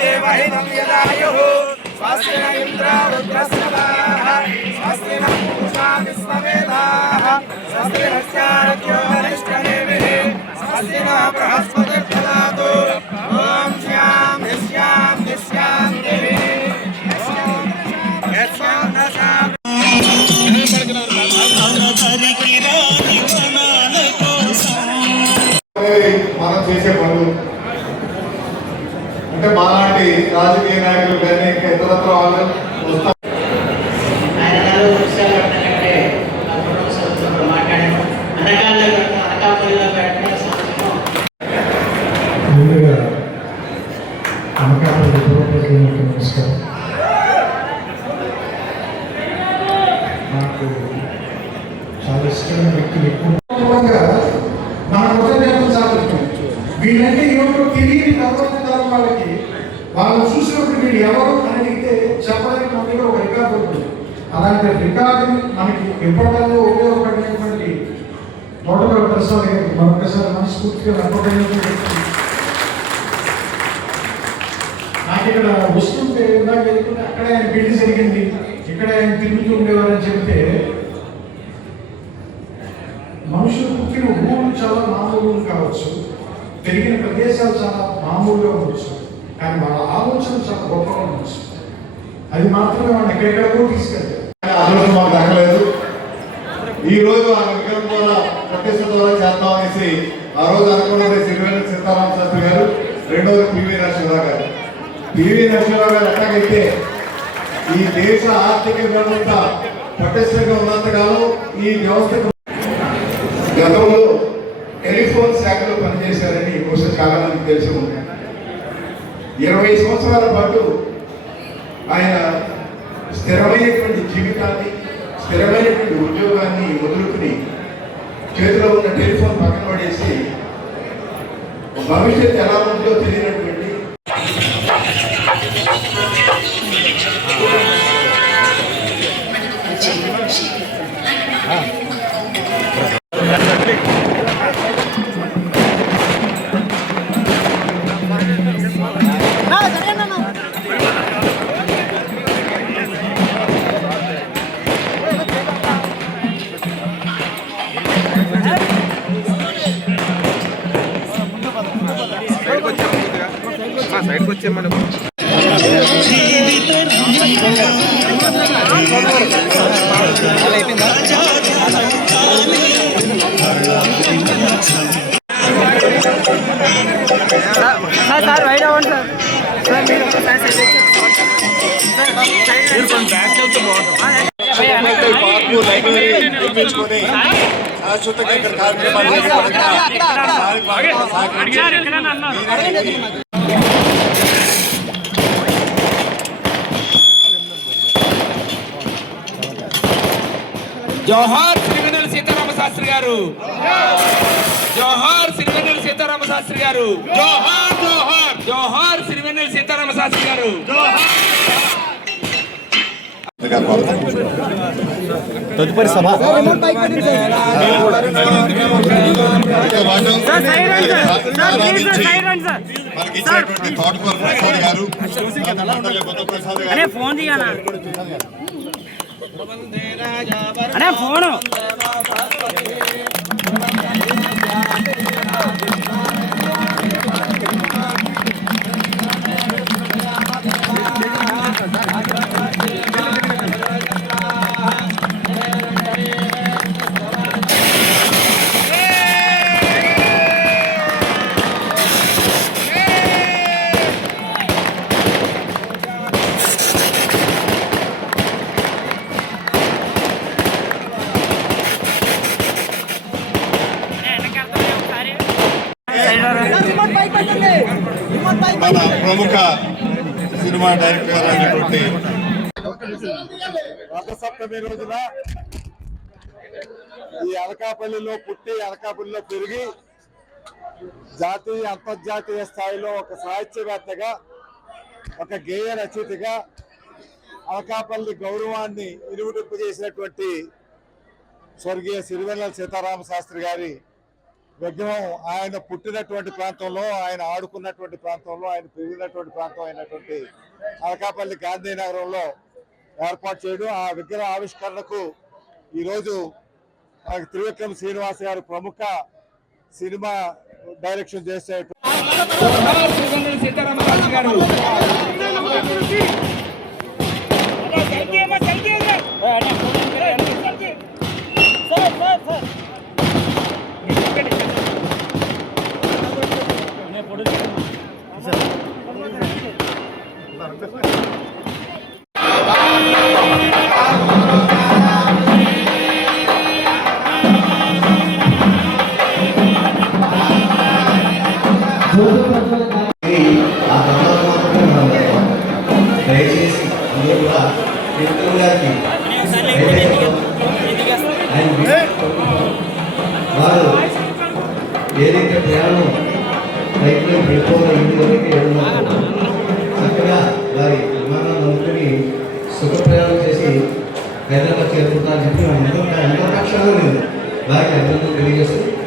देवहितं यदायुः स्वस्ति न इन्द्रो रुद्रस्रवाः स्वस्ति न पूषा विश्ववेदाः स्वस्ति नस्यार्क्यो हरिष्ठनेमिः स्वस्ति न बृहस्पतिर्ददातु ॐ शान्तिः शान्तिः शान्तिः మనం చేసే పనులు అంటే మాలాంటి రాజకీయ నాయకులు కానీ ఇంకా ఇతరత్ర వాళ్ళు వస్తారు. ముందుగా అనకాపల్లి పురప్రజలకు నమస్కారం. నాకు చాలా ఇష్టమైన వ్యక్తులు ఎక్కువ మన కృతజ్ఞతలు చాలా ఇష్టం. వీళ్ళంటే ఏమిటో తెలియని తరం వాళ్ళకి వాళ్ళు చూసినప్పుడు వీళ్ళు ఎవరు అని అడిగితే చెప్పడానికి మన దగ్గర ఒక రికార్డు ఉంటుంది. అలాంటి రికార్డుని మనకి ఎప్పటికల్లో ఉపయోగపడినటువంటి తోటపల్లి ప్రసాద్ గారికి మరొకసారి మనస్ఫూర్తిగా వెంపడైనటువంటి నాకు ఇక్కడ వస్తుంటే ఇందాక వెళ్తుంటే అక్కడే ఆయన పెళ్లి జరిగింది, ఇక్కడ ఆయన తిరుగుతూ ఉండేవారని చెబితే మనుషులు పుట్టిన ఊళ్ళు చాలా మామూలు కావచ్చు, పెరిగిన ప్రదేశాలు చాలా మామూలుగా ఉండొచ్చు, కానీ వాళ్ళ ఆలోచన చాలా గొప్పగా ఉండొచ్చు. అది మాత్రమే వాళ్ళని ఎక్కడెక్కడికో తీసుకెళ్తారు. ఆలోచన మాకు దక్కలేదు. ఈ రోజు ఆ విగ్రహం ద్వారా ప్రతిష్ట ద్వారా చేద్దాం అనేసి ఆ రోజు అనుకున్నది సిరివెన్నెల సీతారామ శాస్త్రి గారు, రెండోది పివి నరసింహరావు గారు. పివి నరసింహరావు గారు ఎట్లాగైతే ఈ దేశ ఆర్థిక వ్యవస్థ పటిష్టంగా ఉన్నంతకాలం ఈ వ్యవస్థకు గతంలో టెలిఫోన్ శాఖలో పనిచేశారని బహుశా చాలా మందికి తెలిసి ఉంటాయి. 20 సంవత్సరాల పాటు ఆయన స్థిరమైనటువంటి జీవితాన్ని, స్థిరమైనటువంటి ఉద్యోగాన్ని వదులుకుని చేతిలో ఉన్న టెలిఫోన్ పక్కన పడేసి భవిష్యత్తు ఎలా ఉందో తెలియనటువంటి సైడ్కి వచ్చే మనం సార్ వైడ్ అవ్వండి సార్. మీరు ఒకసారి శాశ్వతంగా ఇక్కడ కార్యక్రమాలు జోహార్ సిరివెన్నెల సీతారామ శాస్త్రి గారు, జోహార్ సిరివెన్నెల సీతారామ శాస్త్రి గారు, జోహార్ జోహార్ జోహార్ సిరివెన్నెల సీతారామ శాస్త్రి గారు. తదుపరి సభ ఫోన్ అనే ఫోను మన ప్రముఖ సినిమా డైరెక్టర్ అయినటువంటి రథసప్తమి రోజున ఈ అనకాపల్లిలో పుట్టి అనకాపల్లిలో పెరిగి జాతీయ అంతర్జాతీయ స్థాయిలో ఒక సాహిత్యవేత్తగా, ఒక గేయ రచయితగా అనకాపల్లి గౌరవాన్ని ఇనుముడింపజేసినటువంటి స్వర్గీయ సిరివెన్నెల సీతారామ శాస్త్రి గారి విగ్రహం ఆయన పుట్టినటువంటి ప్రాంతంలో, ఆయన ఆడుకున్నటువంటి ప్రాంతంలో, ఆయన పెరిగినటువంటి ప్రాంతం అయినటువంటి అనకాపల్లి గాంధీనగరంలో ఏర్పాటు చేయడం, ఆ విగ్రహ ఆవిష్కరణకు ఈరోజు త్రివిక్రమ్ శ్రీనివాస్ గారు ప్రముఖ సినిమా డైరెక్షన్ చేసే జోహార్ సిరివెన్నెల సీతారామశాస్త్రి గారు దయచేసి అందరూ కూడా త్రివిక్రమ్ గారికి వారు ఏదైతే ప్రయాణం బైక్లో వెళ్ళిపోవాలి ఇంటి వరకు చక్కగా వారి విమానాన్ని నమ్ముకుని సుఖ ప్రయాణం చేసి హైదరాబాద్ చేరుకుంటారని చెప్పి ఎంతో కక్షలో లేదు వారికి అభినందన తెలియజేస్తూ